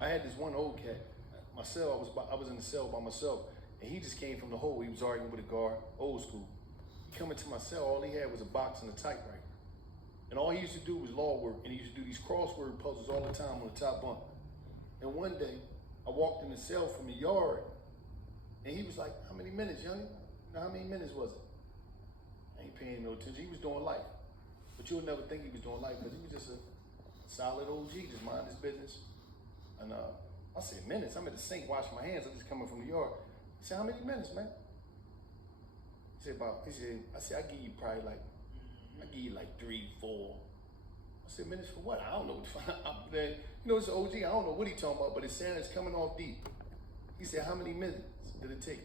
I had this one old cat. My cell, I was in the cell by myself, and he just came from the hole. He was arguing with a guard, old school. He come into my cell, all he had was a box and a typewriter. And all he used to do was law work, and he used to do these crossword puzzles all the time on the top bunk. And one day, I walked in the cell from the yard, and he was like, "How many minutes, young? How many minutes was it?" I ain't paying no attention. He was doing life. But you'll never think he was doing life, because he was just a solid OG, just mind his business. And I said, "Minutes? I'm at the sink washing my hands. I'm just coming from the yard." He said, "How many minutes, man?" I said, "I give you probably like 3, 4. I said, "Minutes for what?" I don't know. Then, it's an OG. I don't know what he talking about, but his sound is coming off deep. He said, "How many minutes did it take?"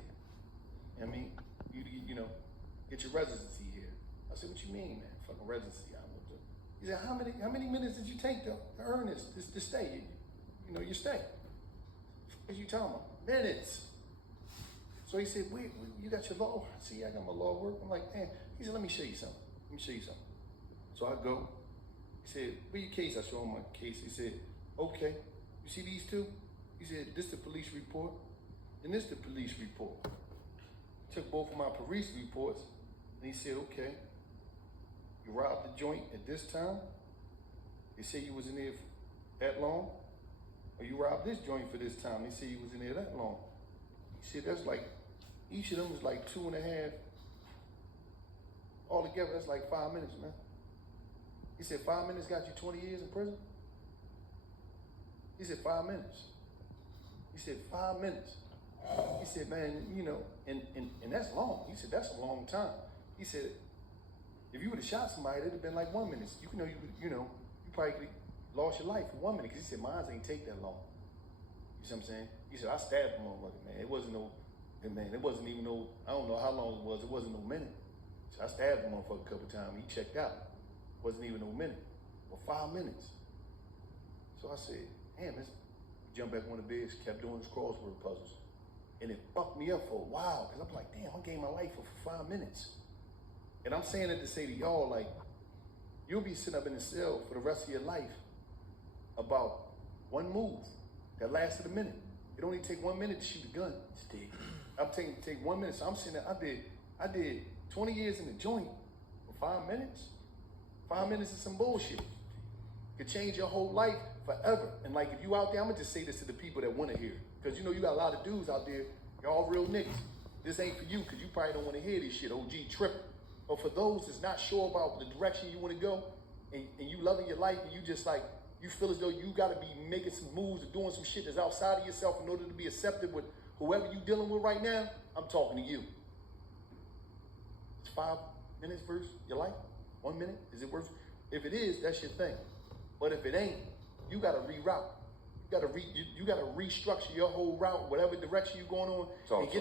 I mean, you know, get your residency here. I said, "What you mean, man? Fucking residency." He said, how many minutes did you take to earn this to stay? You stay. What you talking about? Minutes. So he said, wait, you got your law? I said, "Yeah, I got my law work." I'm like, "Man." He said, "Let me show you something. So I go. He said, "Where your case?" I show him my case. He said, "Okay, you see these two?" He said, "This the police report, and this the police report." Took both of my police reports, and he said, "Okay, you robbed the joint at this time. They say you was in there that long. Or you robbed this joint for this time. They say you was in there that long." He said, "That's like, each of them was like 2.5. Altogether, that's like 5 minutes, man." He said, 5 minutes got you 20 years in prison? He said, 5 minutes. He said, 5 minutes. He said, "Man, and that's long." He said, "That's a long time." He said, "If you would have shot somebody, it'd have been like 1 minute. You probably could have lost your life for 1 minute." Because he said, "Mine ain't take that long." You see what I'm saying? He said, "I stabbed him, motherfucker, man. It wasn't even no, I don't know how long it was. It wasn't no minute." So I stabbed him, motherfucker, a couple times. He checked out. Wasn't even no minute. Well, 5 minutes. So I said, "Damn, let's jump back on the bed." Kept doing his crossword puzzles. And it fucked me up for a while, because I'm like, damn, I gave my life for 5 minutes. And I'm saying it to say to y'all, like, you'll be sitting up in the cell for the rest of your life about one move that lasted a minute. It only take 1 minute to shoot a gun. I'm take 1 minute. So I'm sitting there, I did 20 years in the joint for 5 minutes. 5 minutes is some bullshit. Could change your whole life forever. And like, if you out there, I'm gonna just say this to the people that wanna hear it. Because you got a lot of dudes out there, y'all real niggas. This ain't for you, because you probably don't wanna hear this shit, OG tripping. But for those that's not sure about the direction you wanna go, and you loving your life, and you just like, you feel as though you gotta be making some moves or doing some shit that's outside of yourself in order to be accepted with whoever you dealing with right now, I'm talking to you. It's 5 minutes versus your life? 1 minute? Is it worth it? If it is, that's your thing. But if it ain't, you gotta reroute. You gotta restructure your whole route, whatever direction you're going on, and get